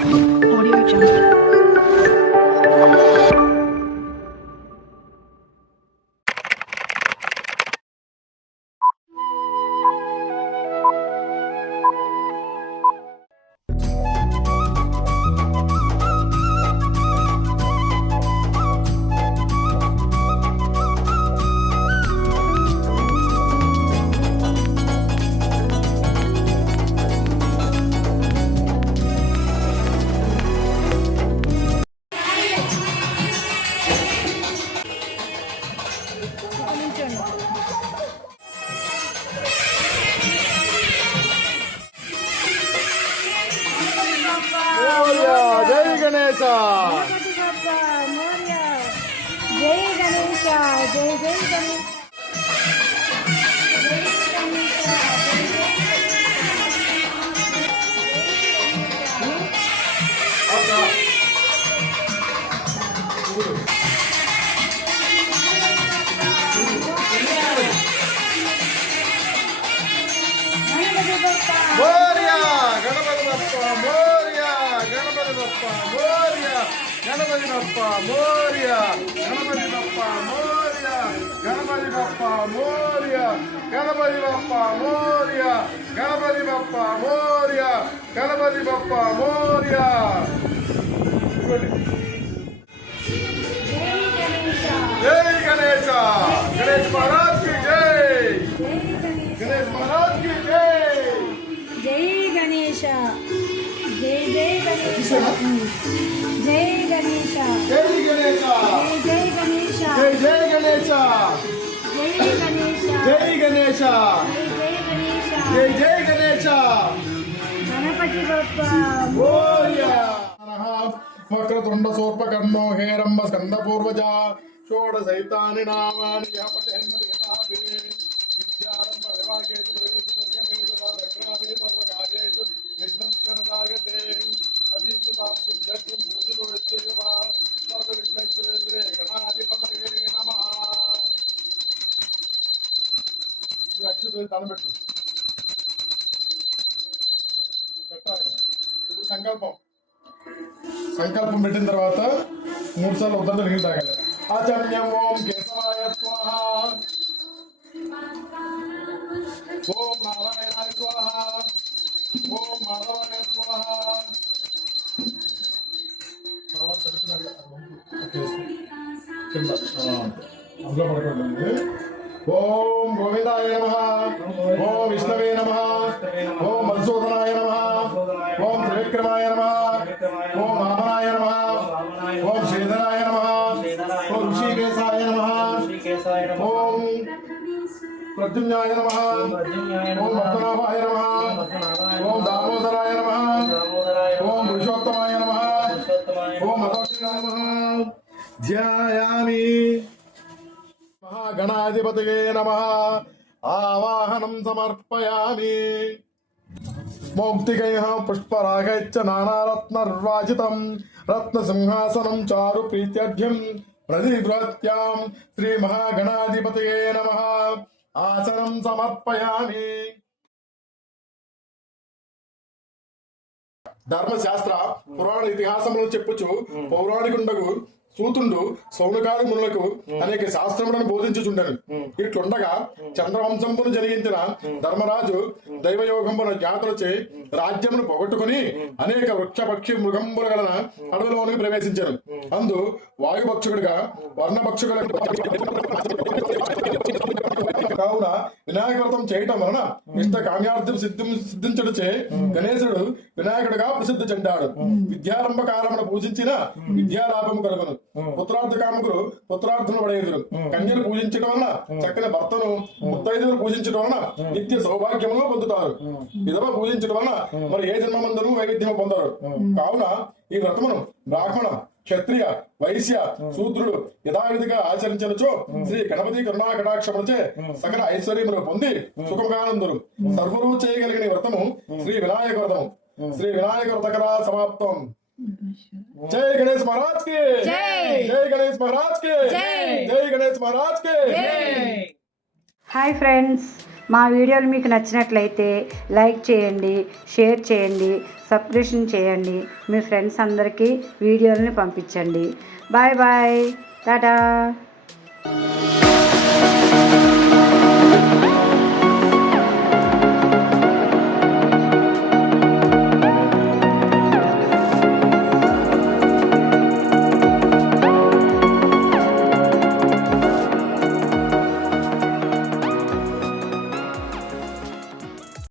Audio Jungle. जय गणेश जय गणेश जय जय गणेश मोरया गणपति बप्पा मोरया गणपति बप्पा मोरया गणपति बप्पा मोरया गणपति बप्पा मोरया गणपति बप्पा मोरया गणपति बप्पा मोरया गणपति बप्पा मोरया गणपति बप्पा मोरया जय गणेश गणेश महाराज की जय गणेश महाराज की जय जय गणेश जय जय गणेश जय गणेश जय गणेश जय गणेश जय जय गणेश जय गणेश जय गणेश जय गणेश जय जय गणेश गणपति बप्पा मोरया वक्रतुंड सोर्पकर्णो हेरंब स्कंद पूर्वज षोडशैतानि नामानि यः पठेन्न देवाभिः विद्यारम्भ विवाहेषु प्रवेशु दुर्गमेषु दग्राभिः सर्वकार्येषु विघ्नस्करदायते अभियुक्ताब्धिजग्निं पूजितो यस्यैव सर्वविघ्नैश्वरेन्द्रे गणाधिपतये नमः అక్షతలు దండబెట్టు పెట్టాలి ఇప్పుడు సంకల్పం పెట్టిన తర్వాత 3 సార్లు ఉద్దండ నీళ్ళు తాగాలి ఆచమ్యం ఓం కేశవాయ స్వాహ ఓం నారాయణాయ స్వాహ ఓం మాధవాయ స్వాహ అందులో పడుకోండి ఓం గోవిందాయ నమః ఓం విష్ణవే నమః ఓం మధుసూదనాయ నమః ఓం త్రివిక్రమాయ నమః ఓం వామనాయ నమః ఓం శ్రీధరాయ నమః ఓం ఋషికేశాయ నమః ఓం ప్రద్యుమ్నాయ నమః ఓం పద్మనాభాయ నమః ఓం దామోదరాయ నమః ఓం పురుషోత్తమాయ నమః ఓం మధోక్షరాయ నమః ధ్యాయామి గణాధిపతయే నమః ఆవాహనం సమర్పయామి మౌక్తికైః పుష్పరాగైశ్చ నానారత్నర్వాజితం రత్నసింహాసనం చారు ప్రీత్యర్ఘ్యం ప్రతిగృహత్యాం శ్రీ మహాగణాధిపతయే నమః ఆసనం సమర్పయామి. ధర్మశాస్త్ర పురాణ ఇతిహాసములను చెప్పుచు పౌరాణికుండగు సూతుండు సౌనకాది మునులకు అనేక శాస్త్రములను బోధించుచుండెను. ఇట్లుండగా చంద్రవంశంపును జరిగించిన ధర్మరాజు దైవయోగంబున జాతులచే రాజ్యమును పొగట్టుకుని అనేక వృక్ష పక్షి మృగంబుల గలన అడవిలోనికి ప్రవేశించారు. అందు వాయుపక్షుడిగా వర్ణపక్షుల కావున వినాయక వ్రతం చేయటం వలన ఇష్ట కామ్యార్థం సిద్ధించడుచే గణేశుడు వినాయకుడిగా ప్రసిద్ధి చెందాడు. విద్యారంభ కాలమును పూజించిన విద్యాలాభము కలుగును. పుత్రార్థ కాముకులు పుత్రార్థులు పడేదురు. కన్యను పూజించడం వలన చక్కని భర్తను, ముత్తైదువును పూజించడం వలన నిత్య సౌభాగ్యమును పొందుతారు. విధవ పూజించడం వలన మరి ఏ జన్మమందరూ వైవిధ్యము పొందారు. కావున ఈ వ్రతమును బ్రాహ్మణ, క్షత్రియ, వైశ్య, శూద్రుడు యథావిధిగా ఆచరించనుచో శ్రీ గణపతి కరుణా కటాక్షములచే సకల ఐశ్వర్యములు పొంది సుఖముగానందురు. సర్వరూ చేయగలిగిన వ్రతము శ్రీ వినాయక వ్రతము. శ్రీ వినాయక వ్రతకరా సమాప్తం. जय गणेश महाराज के जय गणेश महाराज के जय गणेश महाराज के హాయ్ ఫ్రెండ్స్, మా వీడియోలు మీకు నచ్చినట్లయితే లైక్ చేయండి, షేర్ చేయండి, సబ్స్క్రిప్షన్ చేయండి. మీ ఫ్రెండ్స్ అందరికీ వీడియోలని పంపించండి. Bye bye, Tata.